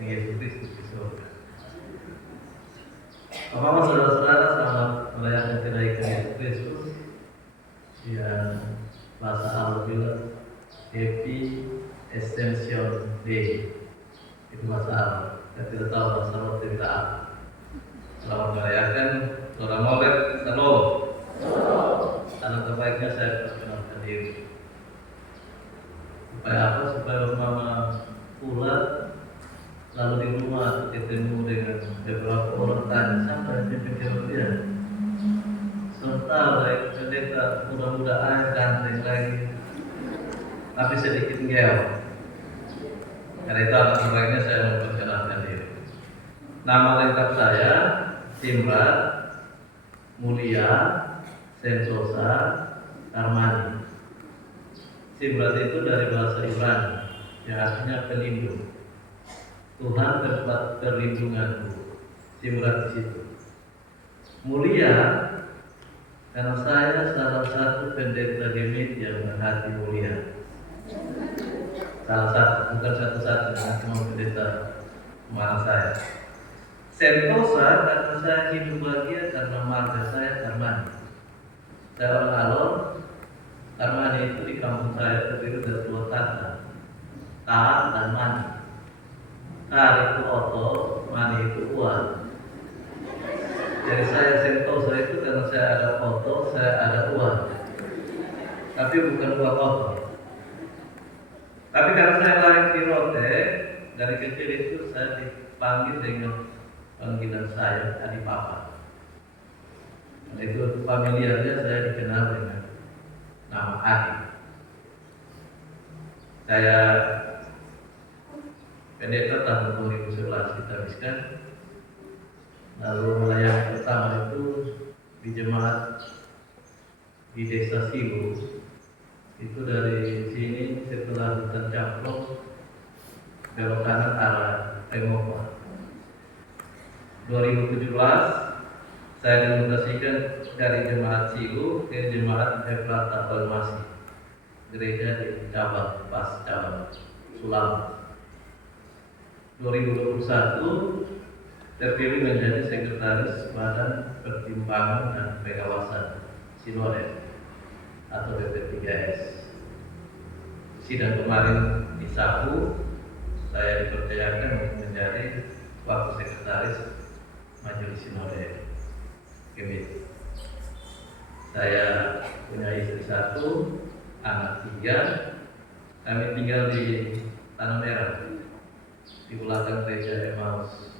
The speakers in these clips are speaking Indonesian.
Yesus Kristus di surga. Bapak-bapak, saudara-saudara, selamat merayakan kenaikan Yesus Kristus yang bahasa Arab bilang Happy Ascension Day. Itu bahasa Arab. Saya tidak tahu bahasa Arab tidak apa. Selamat merayakan Saudara Molek, Shalom. Anak terbaiknya saya perkenalkan diri. Supaya apa? Supaya mama pulang lalu di rumah ketemu dengan beberapa orang tanya sampai menjawab dia. Serta baik pendeta mudah-mudahan ganteng lagi, tapi sedikit ngel. Karena itu anak terbaiknya saya memperkenalkan diri. Nama lengkap saya Simrat Mulia Sentosa Armani. Simrat itu dari bahasa Ibrani yang artinya pelindung. Tuhan tempat perlindunganku. Simrat di situ. Mulia karena saya salah satu pendeta gemit yang berhati mulia. Salah satu, bukan satu-satunya, cuma pendeta kemana saya. Sentosa karena saya hidup bahagia karena marga saya Armani. Saya orang Alor. Armani itu di kampung saya terdiri dari dua kata, Tar dan Mani. Tar itu oto, Mani itu uang. Jadi saya Sentosa itu karena saya ada oto, saya ada uang. Tapi bukan uang oto. Tapi karena saya lahir di Rote, dari kecil itu saya dipanggil dengan panggilan saya Adi Papa. Nah, itu familiarnya saya dikenal dengan nama Adi. Saya pendeta tahun 2011 kita habiskan. Lalu melayani pertama itu di jemaat di Desa Silu. Itu dari sini setelah hutan Caplok belok kanan arah Pengopa. 2017 saya dimutasikan dari jemaat Silu ke jemaat Efrata Palmasi, gereja di cabang Pas cabang Sulam. 2021 terpilih menjadi sekretaris Badan Pertimbangan dan Pengawasan Sinode atau BP3S. Sidang kemarin di Sabu saya dipercayakan untuk menjadi wakil sekretaris Majelis Sinode Gemit. Saya punya istri 1, anak 3. Kami tinggal di Tanah Merah, di belakang gereja Emmaus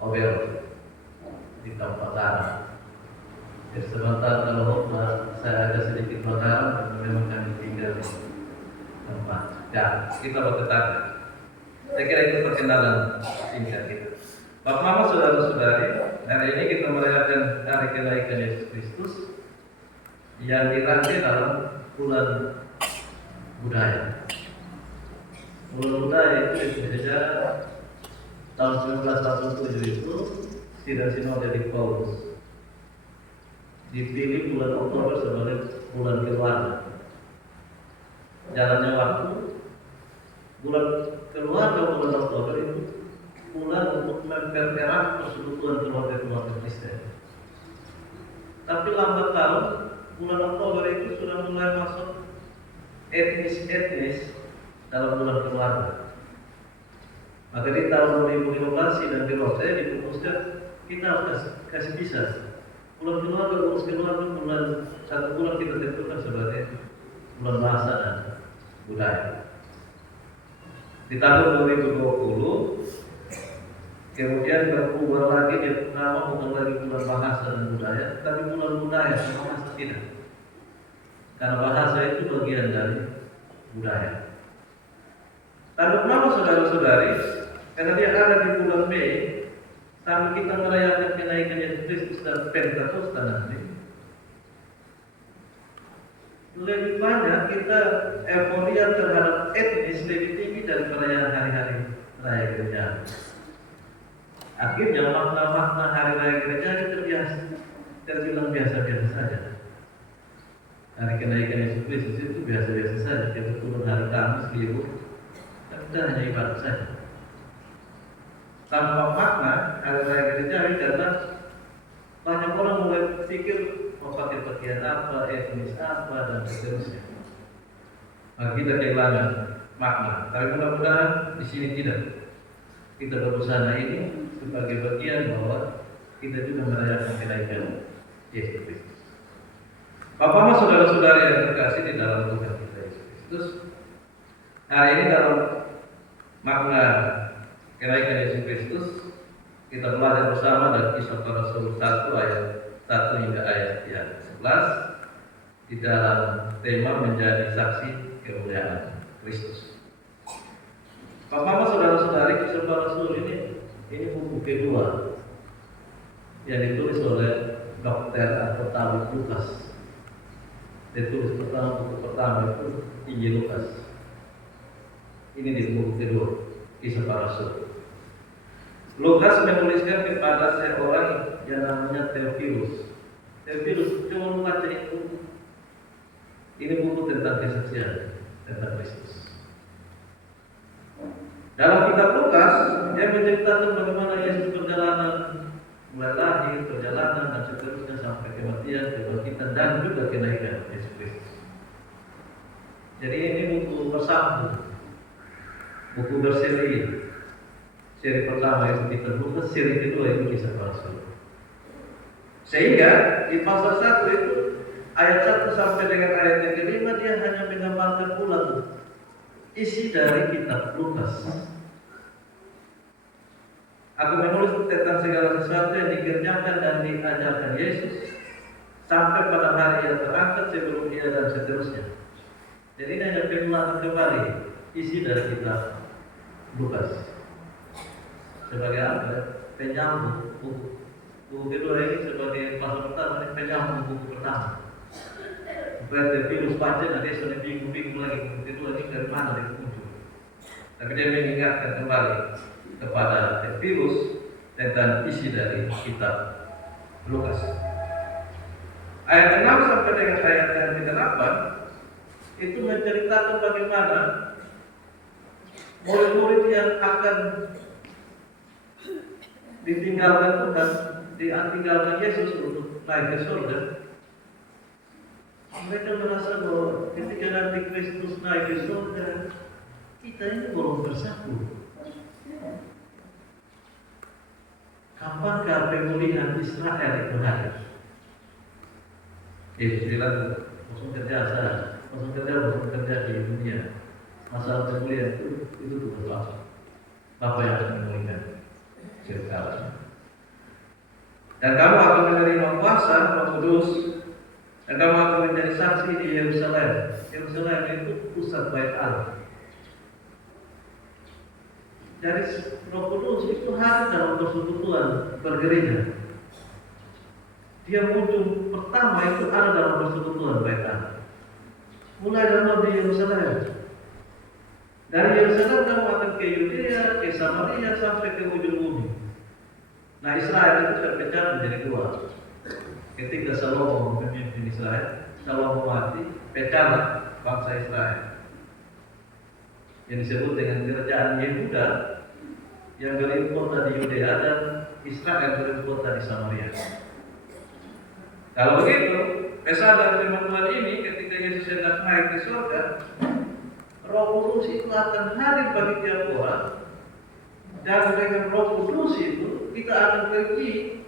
Obel di tempat tanah. Jadi sebentar kalau saya ada sedikit makanan, memang kami tinggal di tempat. Ya, kita bertetangga. Saya kira itu perkenalan singkat kita. Bapak Mama, saudara-saudari, hari ini kita merayakan hari kenaikan Yesus Kristus yang dirangkai dalam bulan budaya. Bulan budaya itu sejarah tahun 1947 itu sidang sinode di Paulus dipilih bulan Oktober sebagai bulan keluarga. Jalannya waktu, bulan keluarga bulan Oktober itu bulan untuk mempererat persekutuan keluarga-keluarga Kristen. Tapi lambat laun bulan Oktober itu sudah mulai masuk etnis dalam bulan keluarga. Maka di tahun 2015 sidang di Rote diputuskan kita harus kasih pisah. Bulan keluarga, bulan 1 bulan kita tentukan sebagai bulan bahasa dan budaya. Di tahun 2020 kemudian berubah lagi nama bukan lagi bulan bahasa dan budaya, tapi bulan budaya sama bahasa tidak. Karena bahasa itu bagian dari budaya. Tapi kenapa saudara-saudari? Karena dia ada di bulan Mei, sambil kita merayakan kenaikan Yesus Kristus dan Pentakosta nanti, lebih banyak kita euforia terhadap etnis lebih tinggi dari perayaan hari-hari raya gereja. Akhirnya makna-makna hari raya gereja terbilang biasa-biasa saja. Hari kenaikan Yesus Kristus itu biasa-biasa saja. Kita turun hari Kamis libur, kita hanya ibadah saja. tanpa makna hari raya gerejawi, karena banyak orang mulai berpikir mau pakai pakaian apa, etnis apa, dan seterusnya. Maka kita kehilangan makna. Tapi mudah-mudahan di sini tidak. Kita berusaha ini sebagai bagian bahwa kita juga merayakan kenaikan Yesus Kristus. Bapak-bapak, saudara-saudara yang terkasih di dalam Tuhan kita Yesus Kristus, hari ini dalam makna kenaikan Yesus Kristus kita belajar bersama dari Kisah Para Rasul 1 ayat 1 hingga ayat yang 11 di dalam tema menjadi saksi kemuliaan Kristus. Bapak-bapak, saudara-saudari, Kisah Para Rasul ini buku kedua yang ditulis oleh Dokter atau Tabib Lukas. Ditulis buku pertama itu Injil Lukas. Ini di buku kedua Kisah Para Rasul. Lukas menuliskan kepada seorang yang namanya Theophilus. Theophilus, cuma membaca itu. Ini buku tentang kesaksian tentang Kristus. Dalam kitab Lukas, dia menceritakan bagaimana Yesus perjalanan, mulai lahir, perjalanan dan seterusnya sampai kematian, kebangkitan dan juga kenaikan Yesus Kristus. Jadi ini buku bersambung, buku berseri. Seri pertama itu kitab Lukas, seri kedua itu Kisah Para Rasul. Sehingga di pasal 1 itu ayat 1 sampai dengan ayat yang kelima dia hanya menggambarkan ulang isi dari kitab Lukas. Aku menulis tentang segala sesuatu yang dikerjakan dan diajarkan Yesus sampai pada hari yang terangkat sebelum dia dan seterusnya. Jadi ini hanya pengulangan kembali isi dari kitab Lukas. Sebagai apa? Penyambung buku kedua ini sebagai pasal pertama ini penyambung buku pertama. Theophilus baca nanti sudah bingung lagi buku kedua ini dari mana dia muncul. Tapi dia mengingatkan kembali kepada Theophilus tentang isi dari kitab Lukas. Ayat 6 sampai dengan ayat yang ke-8 itu menceritakan bagaimana murid-murid yang akan ditinggalkan Tuhan, ditinggalkan Yesus untuk naik ke surga. Mereka merasa bahwa ketika nanti Kristus naik ke surga, kita ini belum bersatu. Kapankah pemulihan Israel itu hadir? Yesus bilang, langsung kerja di dunia. Masalah pemulihan itu Tuhan langsung. Bapa yang akan memulihkan. Dan kamu akan menerima kuasa Roh Kudus, dan kamu akan menjadi saksi di Yerusalem. Yerusalem itu pusat bait Allah. Jadi Roh Kudus itu hadir dalam persekutuan bergereja. Dia muncul pertama itu ada dalam persekutuan bait Allah. Mulai dari Yerusalem. Dari Yerusalem kamu akan ke Yudea, ke Samaria sampai ke ujung bumi. Nah, Israel itu terpecah menjadi dua. Ketika Salomo memimpin Israel, Salomo mati, pecahlah bangsa Israel. Yang disebut dengan kerajaan Yehuda yang beribu kota di Yudea dan Israel beribu kota di Samaria. Kalau begitu, pesan dan firman Tuhan ini ketika Yesus hendak naik ke surga, Roh Kudus itu akan hadir bagi tiap orang. Dan dengan Roh Kudus itu kita akan pergi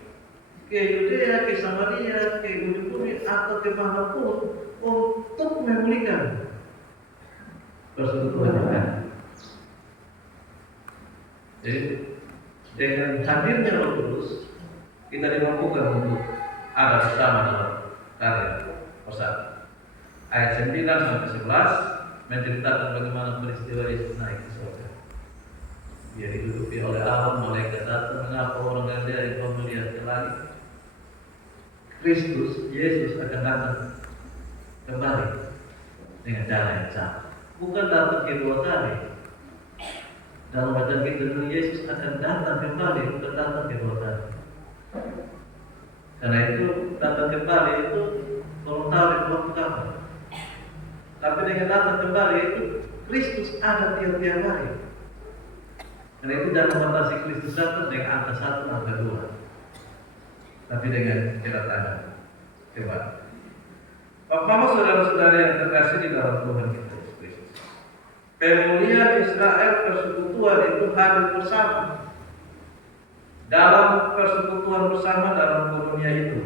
ke Yudea, ke Samaria, ke ujung bumi atau ke manapun untuk memulihkan persekutuan yang ada. Jadi dengan hadirnya Roh Kudus kita dimampukan untuk ada bersama dalam karya bersama. Ayat 9 sampai 11 menceritakan bagaimana peristiwa Yesus naik ke surga. Dia diduduki oleh Allah, malaikat datang, mengapa orang Galilea yang melihat ke langit. Kristus, Yesus akan datang kembali dengan cara yang sama. Bukan datang kedua kali. Dalam bacaan kita, Yesus akan datang kembali, bukan datang kedua kali. Karena itu datang kembali itu voluntar waktu kapan. Tapi dengan datang kembali itu Kristus ada tiap-tiap hari. Karena itu jangan membatasi Kristus datang dengan angka 1, angka 2, tapi dengan kedatangan. Coba. Bapak, saudara-saudara yang terkasih di dalam Tuhan kita Yesus Kristus, pemulihan Israel persekutuan itu hadir bersama dalam persekutuan bersama dalam komunia itu.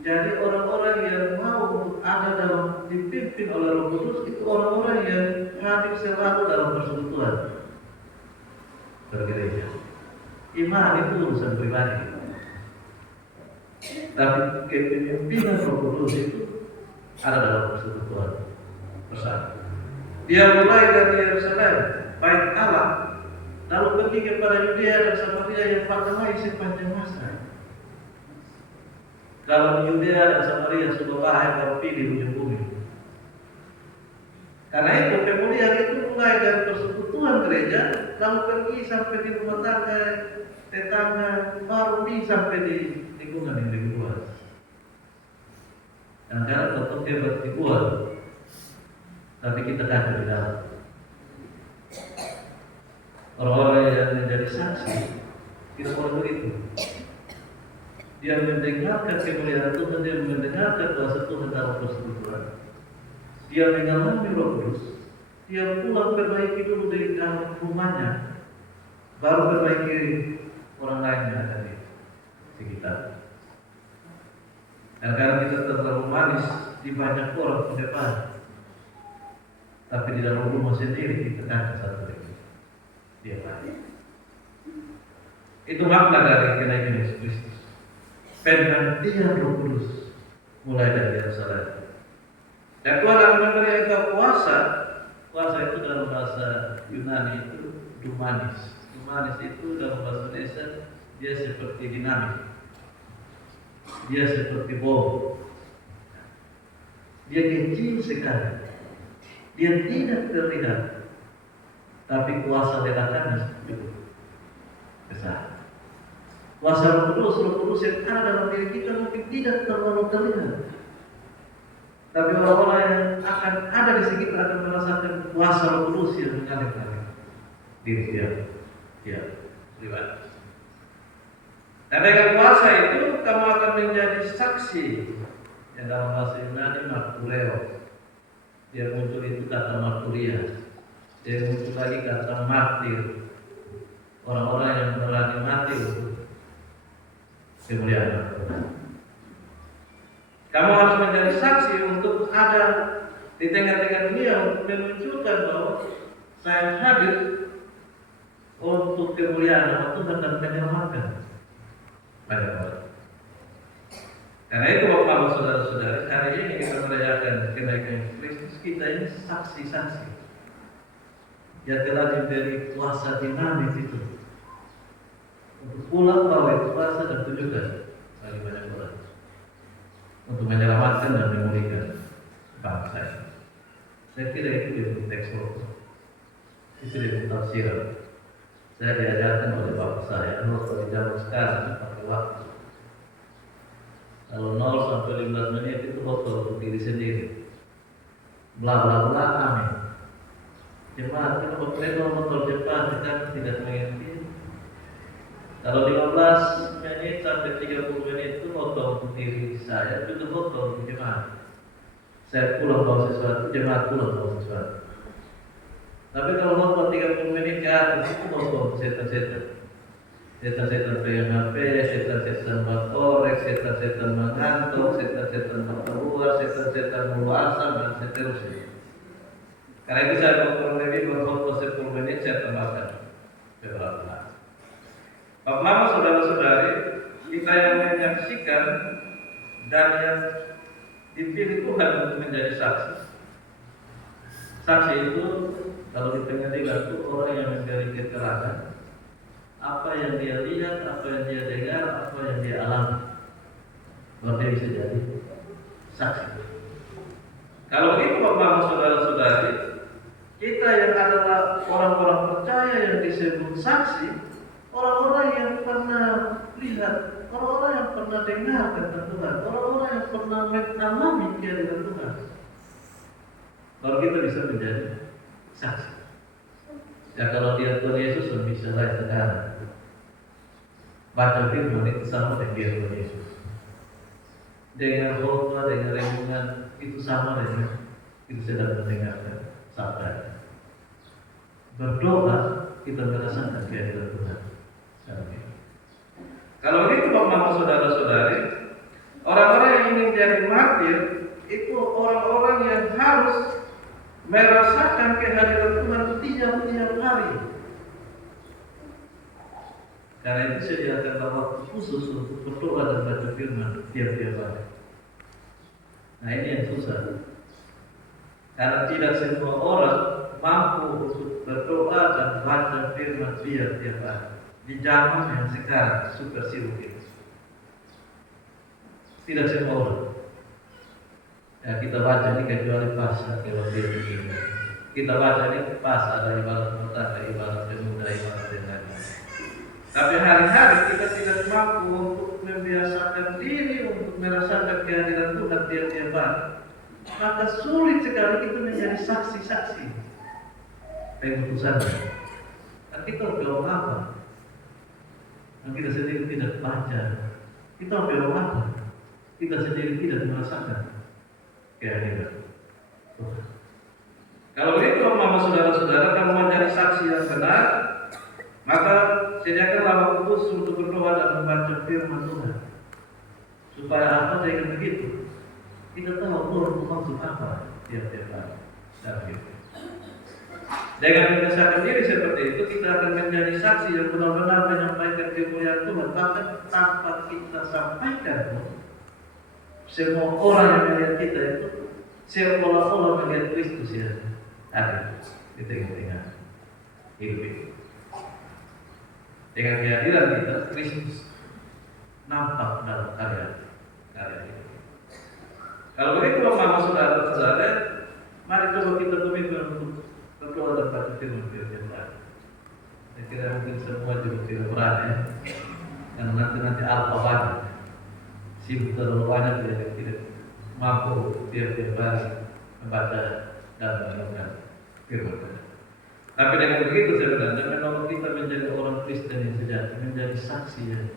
Jadi orang-orang yang mau untuk ada dalam dipimpin oleh Roh Kudus itu orang-orang yang hadir selalu dalam persekutuan bergereja. Iman itu urusan pribadi, tapi kepemimpinan Roh Kudus itu ada dalam persekutuan bersama. Dia mulai dari Yerusalem, bait Allah, lalu pergi kepada Yudea dan Samaria yang pertamai sepanjang masa. Kalau Yudea dan Samaria sudah lahir tapi di ujung bumi. Karena itu pemulihan itu mulai dari persekutuan gereja, lalu pergi sampai di rumah tangga, tetangga, baru sampai di lingkungan yang lebih luas. Dan karena tetap hebat di luar, tapi kita kacau di dalam. Orang-orang yang menjadi saksi tidak boleh begitu. Dia mendengarkan kemuliaan Tuhan, dia mendengarkan kuasa Tuhan dalam persekutuan. Dia mengalami Roh Kudus. Dia pulang perbaiki dulu di dalam rumahnya, baru perbaiki orang lain yang ada di sekitar. Dan karena kita terlalu manis di banyak orang di depan, tapi di dalam rumah sendiri kita kan satu lagi. Dia lagi. Itu makna dari kenaikan Yesus Kristus. Penantian Roh Kudus mulai dari Yerusalem. Dan Tuhan akan memberi engkau kuasa. Kuasa itu dalam bahasa Yunani itu dunamis. Dunamis itu dalam bahasa Indonesia dia seperti dinamis. Dia seperti bom. Dia kecil sekali. Dia tidak terlihat. Tapi kuasa ledakannya cukup besar. Kuasa Roh Kudus yang ada dalam diri kita mungkin tidak terlalu terlihat. Tapi orang-orang yang akan ada di sekitar akan merasakan kuasa Roh Kudus yang mengalir diri dia. Ya, pribadi. Dan dengan kuasa itu kamu akan menjadi saksi. Yang dalam bahasa Yunani martureo. Dia muncul itu kata marturia. Dia muncul lagi kata martir. Orang-orang yang berani mati untuk kemuliaan Tuhan. Kamu harus menjadi saksi untuk ada di tengah-tengah dunia untuk menunjukkan bahwa saya hadir untuk kemuliaan nama Tuhan dan menyelamatkan banyak orang. Karena itu Bapak-Bapak, saudara-saudara, hari ini kita merayakan kenaikan Kristus, kita ini saksi-saksi yang telah diberi kuasa dinamis itu untuk pulang bawa itu kuasa dan tunjukkan bagi banyak orang untuk menyelamatkan dan memulihkan bangsa ini. Saya kira itu di teks Roma, itu di tafsiran. Saya diajarkan oleh bapak saya, kalau di zaman sekarang pakai waktu. Kalau 0 sampai 15 menit itu foto untuk diri sendiri. Bla bla bla, amin. Jemaat kita bekerja motor cepat, kita tidak mengerti. Kalau 15 menit sampai 30 menit itu foto untuk diri saya, juga foto untuk jemaat. Saya pulang bawa sesuatu, jemaat pulang bawa sesuatu. Tapi kalau foto 30 menit ke atas itu foto setan-setan. Setan-setan pegang HP, setan-setan berkorek, setan-setan mengantuk, setan-setan keluar, setan-setan meluasar dan seterusnya. Karena itu saya kurang lebih berfoto 10 menit saya tambahkan beberapa hal. Bapak-bapak, saudara-saudari, kita yang menyaksikan dan yang dipilih Tuhan untuk menjadi saksi. Saksi itu kalau di pengadilan itu orang yang memberi keterangan apa yang dia lihat, apa yang dia dengar, apa yang dia alami. Berarti bisa jadi saksi. Kalau begitu Bapak-bapak, saudara-saudari, kita yang adalah orang-orang percaya yang disebut saksi, orang-orang yang pernah lihat, orang-orang yang pernah dengar tentang Tuhan, orang-orang yang pernah mengalami kehadiran Tuhan, baru kita bisa menjadi saksi. Ya kalau dia Tuhan Yesus bisa lah sekarang. Baca firman itu sama dengan dia Tuhan Yesus. Dengan khotbah, dengan renungan itu sama dengan itu sedang mendengarkan sabda. Berdoa kita merasakan kehadiran Tuhan. Kalau begitu Bapak saudara-saudari, orang-orang yang ingin jadi martir itu orang-orang yang harus merasakan kehadiran Tuhan tiap-tiap hari. Karena itu sediakan waktu khusus untuk berdoa dan baca firman tiap-tiap hari. Nah ini yang susah. Karena tidak semua orang mampu untuk berdoa dan baca firman tiap-tiap hari. Di zaman yang sekarang super sibuk ini. Tidak semua orang. Ya, kita baca ini kecuali pas kalau dia begini. Kita baca ini pas ada ibarat petaka, ibarat pemuda, ibarat yang lain. Tapi hari-hari kita tidak mampu untuk membiasakan diri untuk merasakan kehadiran Tuhan tiap-tiap hari. Maka sulit sekali kita menjadi saksi-saksi pengutusannya. Dan kita belum apa? Dan kita sendiri tidak baca. Kita belum apa? Kita sendiri tidak merasakan kehadiran Tuhan. Kalau begitu, Bapak saudara-saudara, kamu menjadi saksi yang benar, maka sediakanlah waktu khusus untuk berdoa dan membaca firman Tuhan. Supaya apa? Dengan begitu kita tahu Tuhan maksud apa tiap-tiap hari. Dengan membiasakan diri seperti itu, kita akan menjadi saksi yang benar-benar menyampaikan kemuliaan Tuhan. Bahkan tanpa kita sampaikan, semua orang yang melihat kita itu seolah-olah melihat Kristus ya ada di tengah-tengah hidup ini. Dengan kehadiran kita, Kristus nampak dalam karya ini. Kalau begitu, Bapak saudara-saudara, mari coba kita komitmen untuk berdoa dan baca firman Tuhan. Saya kira mungkin semua juga tidak berani, karena nanti alfa banyak, sibuk terlalu banyak tidak mampu tiap-tiap hari membaca dan merenungkan firman Tuhan. Tapi dengan begitu sebenarnya menolong kita menjadi orang Kristen yang sejati, menjadi saksi yang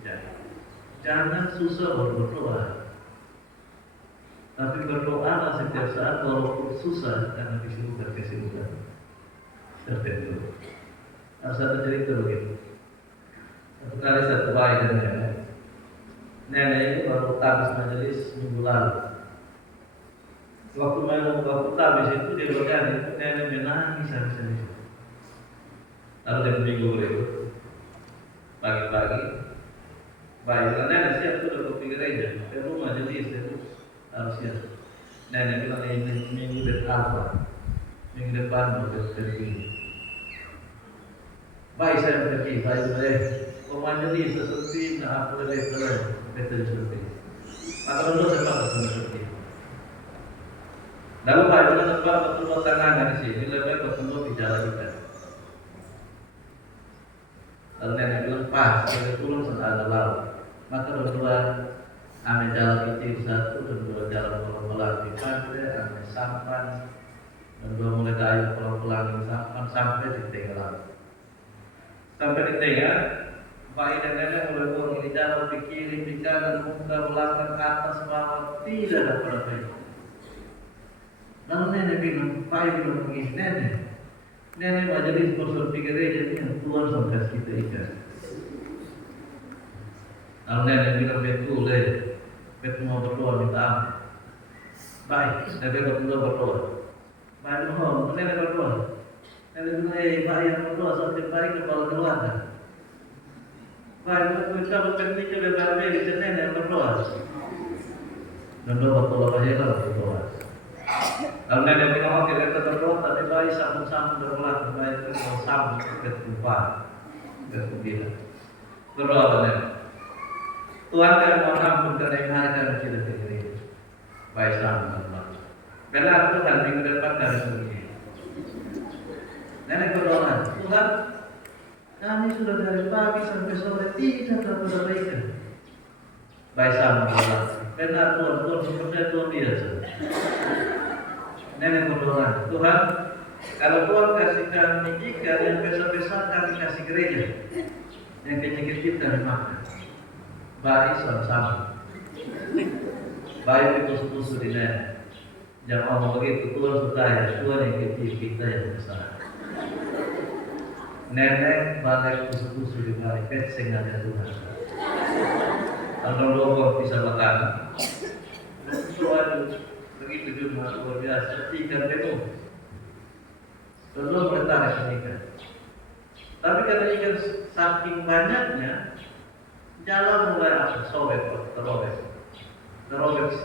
sejati. Jangan susah berdoa, tapi berdoalah setiap saat walaupun susah karena kesibukan tertentu. Harus ada cerita begitu. Satu kali satu bayi dan nenek ini baru habis majelis minggu lalu. Waktu habis itu dia berkata itu nenek menangis habis-habis. Lalu dia minggu berikut pagi-pagi bayi nenek siap sudah pergi gereja ke rumah majelis itu harus siap. Nenek bilang ini minggu depan minggu depan mau pergi. Baik saya pergi, baik boleh. Majelis seperti nak apa boleh betul seperti. Maka dulu saya seperti. Lalu Pak Ibu sebab betul tangan di sini lebih betul di jalan kita. Lalu nenek bilang pas, saya turun ada laut. Maka berdua ame jalan itu satu dan dua jalan pelan-pelan di pantai, ame sampan dan dua mulai kayu pelan-pelan di sampan sampai di tengah laut. Sampai di tengah, bayi dan nenek mulai buang di jalan di kiri, di kanan, muka, belakang, atas, bawah, tidak ada apa-apa. Lalu nenek bilang, bayi bilang begini, nenek majelis bersama gereja ini Tuhan sampai kita ikan. Lalu nenek bilang betul, betul mau berdoa minta ampun. Baik, nenek berdoa. Baik mohon, nenek berdoa. Nenek bilang, baik yang berdoa sampai baik kepala keluarga. Baik, kita berpikir dengan baik di nenek berdoa. Dan doa berdoa saja berdoa. Lalu nenek bilang, oke kita berdoa, tapi bayi sambung-sambung berdoa, bayi kita sambung ke tempat, ke sembilan. Berdoa nenek. Tuhan kami mohon ampun karena yang hari kami tidak terjadi. Bayi sambung berdoa. Benar Tuhan minggu depan kami begini. Nenek berdoa, Tuhan kami sudah dari pagi sampai sore tidak terperbaikan. Bayi sambung berdoa. Benar Tuhan seperti Tuhan biasa. Nenek berdoa, Tuhan Kalau Tuhan kasih kami ikan, yang besar-besar kami kasih gereja, yang kecil-kecil kami makan. Bari sama-sama. Baik ditusuk-tusuk di nenek. Jangan ngomong begitu, Tuhan suka ya, Tuhan yang kecil, kita yang besar. Nenek balik tusuk-tusuk di bari, peseng aja Tuhan. Kalau lobor bisa makan. Tuhan begitu juga luar biasa, ikan penuh. Belum bertarik ikan. Tapi karena ikan saking banyaknya, jalan mulai terobek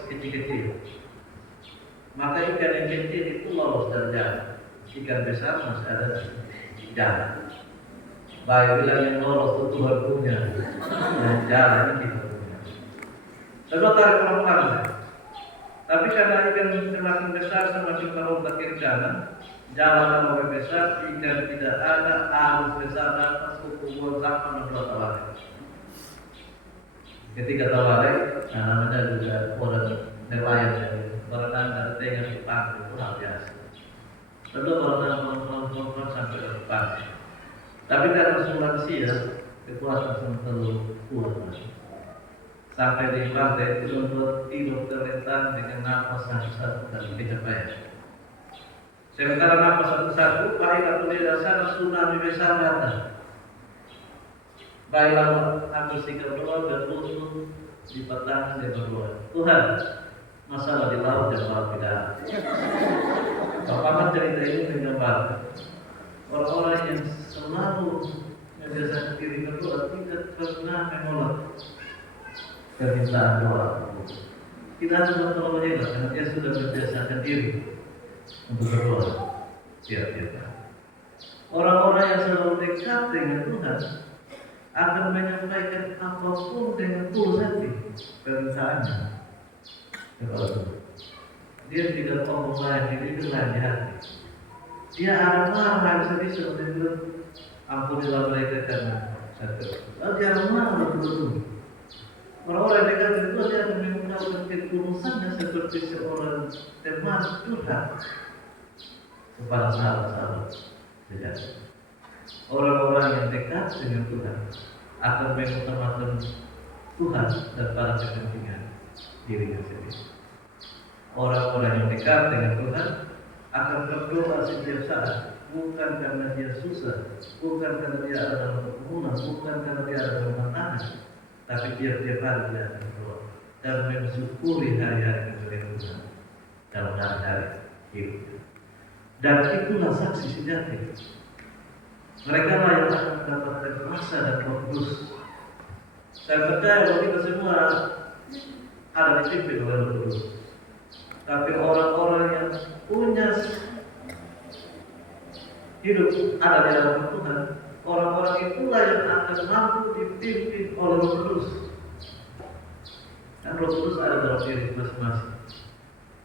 kecil-kecil. Maka ikan yang kecil itu lolos dari jalan. Ikan besar masih ada di jalan. Baik bilang yang lolos itu Tuhan punya, yang jalan kita punya. Coba tarik pelan-pelan. Tapi karena ikan semakin besar, semakin merombak kiri kanan, jalan yang besar, ikan tidak ada, arus besar atas kukubuan sampai 2 tawarik. Ketika tawarik, namanya juga orang nelayan dari berenang dari tengah ke pantai itu hal biasa. Tentu berenang sampai ke pantai. Tapi karena sulawesi ya, kekuatan selalu kuat. Sampai di pantai itu membuat tidur terlentang dengan nafas satu-satu dan pencapaian. Sementara nafas satu-satu, baik atau tidak sana tsunami besar datang. Baiklah ambil sikap doa dan lutut di petang dan berdoa. Tuhan, masalah di laut dan laut tidak. Bapak cerita ini menggambarkan orang-orang yang selalu membiasakan diri berdoa tidak pernah menolak permintaan doa. Tidak ada terlalu hebat karena dia sudah membiasakan diri untuk berdoa tiap-tiap hari. Orang-orang yang selalu dekat dengan Tuhan akan menyampaikan apapun dengan tulus hati permintaannya kepada Tuhan. Dia tidak mau membayar diri dengan hati. Dia akan marah bisa-bisa untuk bilang ampunilah mereka karena satu. Dia akan marah betul-betul. Orang-orang dekat itu dia akan menggunakan ketulusannya seperti seorang teman curhat kepada sahabat-sahabat sejati. Orang-orang yang dekat dengan Tuhan akan mengutamakan Tuhan dan para kepentingan dirinya sendiri. Orang-orang yang dekat dengan Tuhan akan berdoa setiap saat, bukan karena dia susah, bukan karena dia ada dalam perkebunan, bukan karena dia ada dalam tantangan, tapi tiap-tiap hari dia akan berdoa dan mensyukuri hari-hari kebaikan Tuhan dalam hari-hari hidup. Dan itulah saksi sejati. Mereka lah yang akan mendapatkan rasa dan kudus. Saya percaya bahwa kita semua ada dipimpin oleh Roh Kudus. Tapi orang-orang yang punya hidup ada di dalam Tuhan, orang-orang itulah yang akan mampu dipimpin oleh Roh Kudus. Dan Roh Kudus ada dalam diri masing-masing.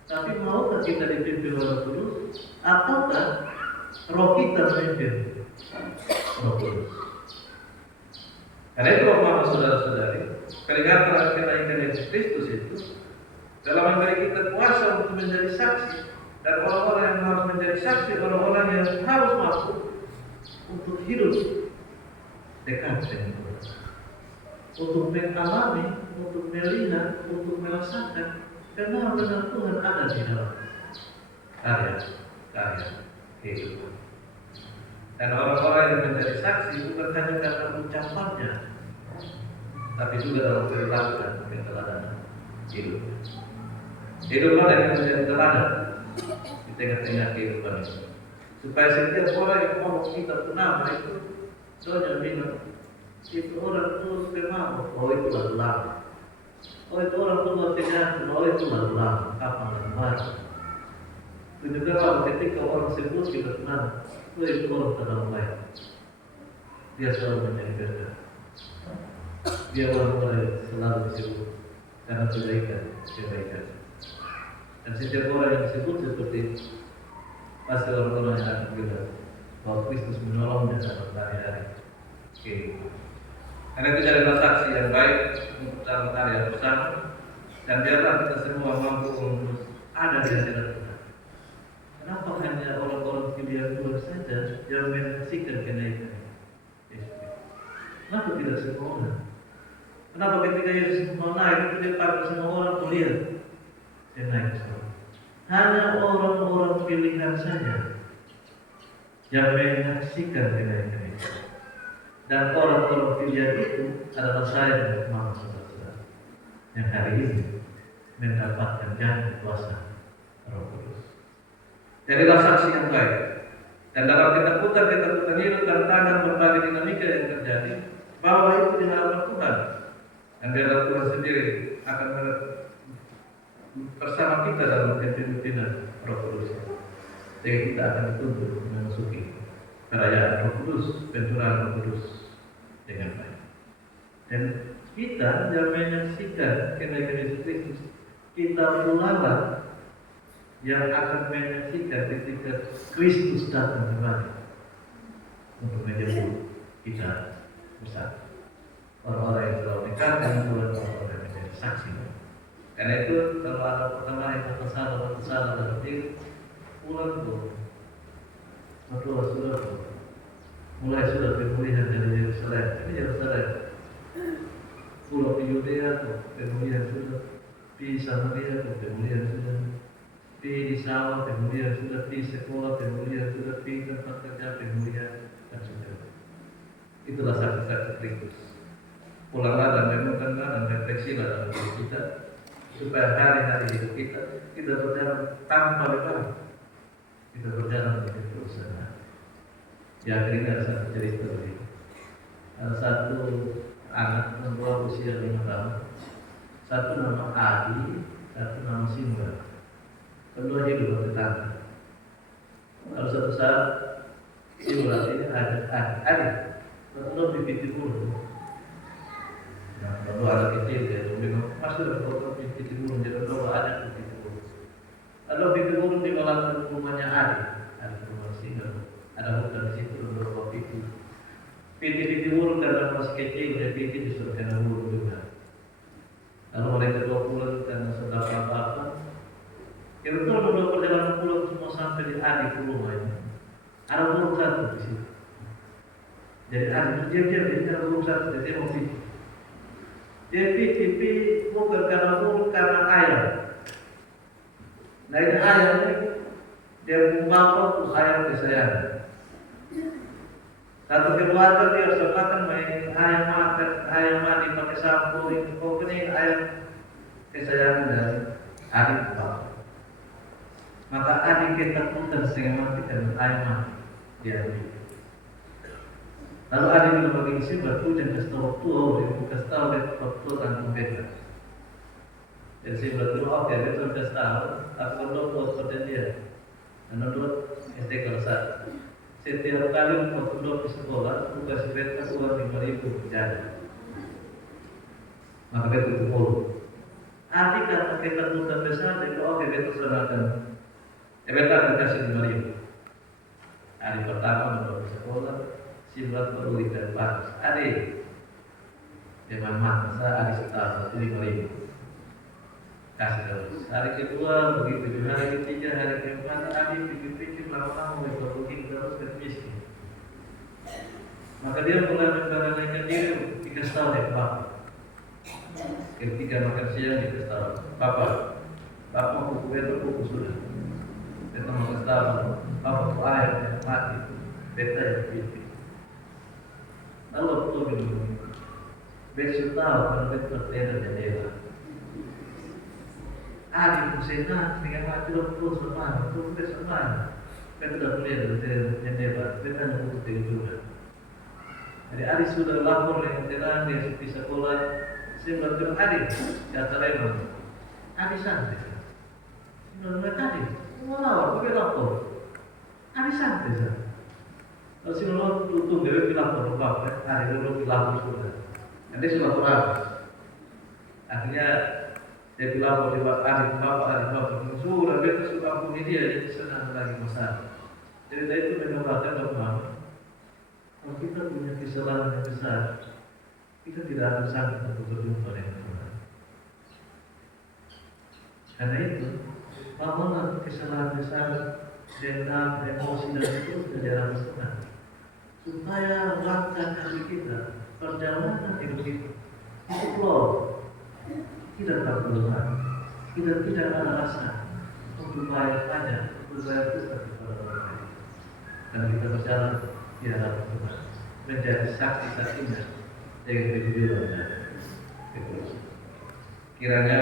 Tapi maukah kita dipimpin oleh Roh Kudus, ataukah roh kita memimpin Roh Kudus? Karena itu Bapak saudara-saudari, peringatan kenaikan Yesus Kristus itu dalam memberi kita kuasa untuk menjadi saksi, dan orang-orang yang harus menjadi saksi, orang-orang yang harus mampu untuk hidup dekat dengan Tuhan, untuk mengalami, untuk melihat, untuk merasakan benar-benar Tuhan ada di dalam karya kehidupan. Dan orang-orang yang menjadi saksi bukan hanya karena ucapannya, tapi juga dalam perilaku dan keteladanan hidup. Hiduplah yang menjadi teladan di tengah-tengah kehidupan ini, supaya setiap orang yang mau kita nama itu soalnya bilang itu orang terus bermabuk, oh itu lama. Oh itu orang tua tidak, oh itu lama. Kapan lama? Tunjukkanlah ketika orang sebut kita kenal, oh itu orang terlalu baik. Dia selalu menjadi beda. Dia orang-orang selalu disebut karena kebaikan. Dan setiap orang yang disebut seperti itu, pasti orang-orang yang akan bilang bahwa Kristus menolongnya dalam hari-hari kehidupan. Karena itu jadilah saksi yang baik untuk dalam karya bersama, dan biarlah kita semua mampu untuk ada di hadirat Tuhan. Kenapa hanya orang-orang pilihan Tuhan saja yang menyaksikan kenaikan Yesus? Kenapa tidak semua orang? Kenapa ketika Yesus mau naik itu dia panggil semua orang melihat dia naik ke sana? Hanya orang-orang pilihan saja yang menyaksikan kenaikan Yesus. Dan orang-orang pilihan itu adalah saya dan mama saudara yang hari ini mendapatkan janji kuasa Roh Kudus. Jadilah saksi yang baik. Dan dalam ketakutan itu tantangan berbagai dinamika yang terjadi, bahwa itu di hadapan Tuhan. Dan biarlah Tuhan sendiri akan bersama kita dalam kepemimpinan Roh Kudus. Jadi kita akan dituntut memasuki perayaan Roh Kudus, pencurahan Roh Kudus dengan baik. Dan kita yang menyaksikan kenaikan Yesus Kristus, kita pula yang akan menyaksikan ketika Kristus datang kembali untuk menjemput kita bersama. Orang-orang yang telah dekat dengan Tuhan, orang-orang yang menjadi saksi. Karena itu kalau ada pertama yang tersalah dalam diri, pulang tuh, berdoa sudah mulai sudah pemulihan dari Yerusalem. Ini Yerusalem. Pulau di Yudea tuh pemulihan sudah, di Samaria tuh pemulihan sudah, di sawah pemulihan sudah, di sekolah pemulihan sudah, di tempat kerja pemulihan dan sudah. Itulah saksi-saksi Kristus. Pulanglah dan renungkanlah dan refleksilah dalam diri kita, supaya hari-hari hidup kita berjalan tanpa lepas. Kita berjalan dengan perusahaan. Di akhirnya ada satu cerita begini. Ada satu anak perempuan usia 5 tahun. Satu nama Adi, satu nama Simba. Kedua hidup tetangga. Lalu suatu saat Simba ini ada Adi. Lalu dipikir dulu. Nah, kalau anak kecil dia bilang, masuk ke kota pipit burung, dia berdoa ada pipit burung. Lalu pipit burung di malam rumahnya ada rumah singa, ada hutan di situ beberapa pipit. Pipit burung karena masih kecil, dia pipit disuruh kena burung juga. Lalu mereka 2 pulang karena sudah apa-apa. Kira-kira berdua perjalanan pulang semua sampai di Adi ke rumahnya. Ada burung satu di situ. Jadi Adi diam-diam dia ada burung satu, dia mau pipit. Dia pipit bukan karena burung, karena ayam. Nah ini ayam ini dia membawa tuh ayam kesayangan. Satu keluarga dia sepakat main ayam makan, ayam mandi pakai sampo ini. Pokoknya ayam kesayangan dari adik bapak. Maka adik ketakutan sehingga mati karena ayam mati dia. Lalu ada yang berbagi Simba hujan kasih tahu dia kasih tahu dia waktu tentang beta. Jadi Simba tu oke betul kasih tahu. Aku berdoa buat perjanjian. Dan berdoa SD kelas 1. Setiap kali waktu berdoa di sekolah, aku kasih beta uang 5.000 jajan. Maka beta itu mulu. Adik kata kita bukan besar, dia oke beta serahkan. Beta akan kasih 5.000. Hari pertama berdoa di sekolah. Simba peduli dan bagus. Adik, dengan masa adik setahun 5.000. Kasih terus. Hari kedua begitu, hari ketiga, hari keempat, adik pikir-pikir lama-lama mau begini terus dan miskin. Maka dia mulai memberanikan diri dikasih tahu dari bapak. Ketika makan siang dikasih tahu, bapak mau kuku itu kuku sudah. Kita mau kasih tahu, bapak tuh ayam yang mati, beta yang pikir. Lalu aku bilang, besok tahu kalau kita bertemu jendela. Adik Husena dengan mati terus bermain, terus bermain. Kita sudah kuliah dari jendela, kita hanya butuh juga. Jadi adik sudah lapor dengan tenang dia di sekolah. Saya berbilang adik, kata Raymond, adik santai. Saya bilang adik, mau lapor, aku lapor. Adik santai saja. Kalau si Lolo tutup dia bilang berubah, hari dulu bilang sudah. Nanti sudah kurang. Akhirnya dia bilang bahwa adik bapak sudah dia sudah ampuni dia, jadi senang lagi masalah. Cerita itu menambahkan bahwa kalau kita punya kesalahan yang besar, kita tidak akan sanggup untuk berjumpa dengan Tuhan. Karena itu, bangunlah kesalahan besar dendam, emosi dan itu sudah jarang bersenang. Supaya langkah kaki kita, perjalanan hidup kita itu flow, tidak terbelukan, kita tidak ada rasa untuk bayar pajak, untuk bayar utang kepada orang lain, dan kita berjalan di hadapan Tuhan menjadi saksi-saksinya dengan kejujuran dan ketulusan. Kiranya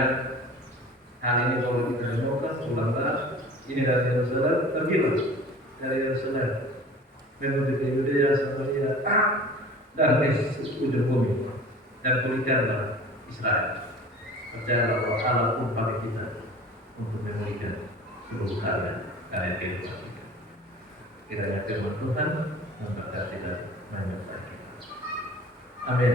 hal ini kalau kita renungkan ulanglah ini dari Yerusalem, pergilah dari Yerusalem menuju ke Yudea, Samaria, dan ke ujung bumi, dan pulihkanlah Israel. Percayalah bahwa Allah pun pakai kita untuk memulihkan seluruh karya kehidupan kita. Kiranya firman Tuhan memberkati dan menyertai kita. Amin.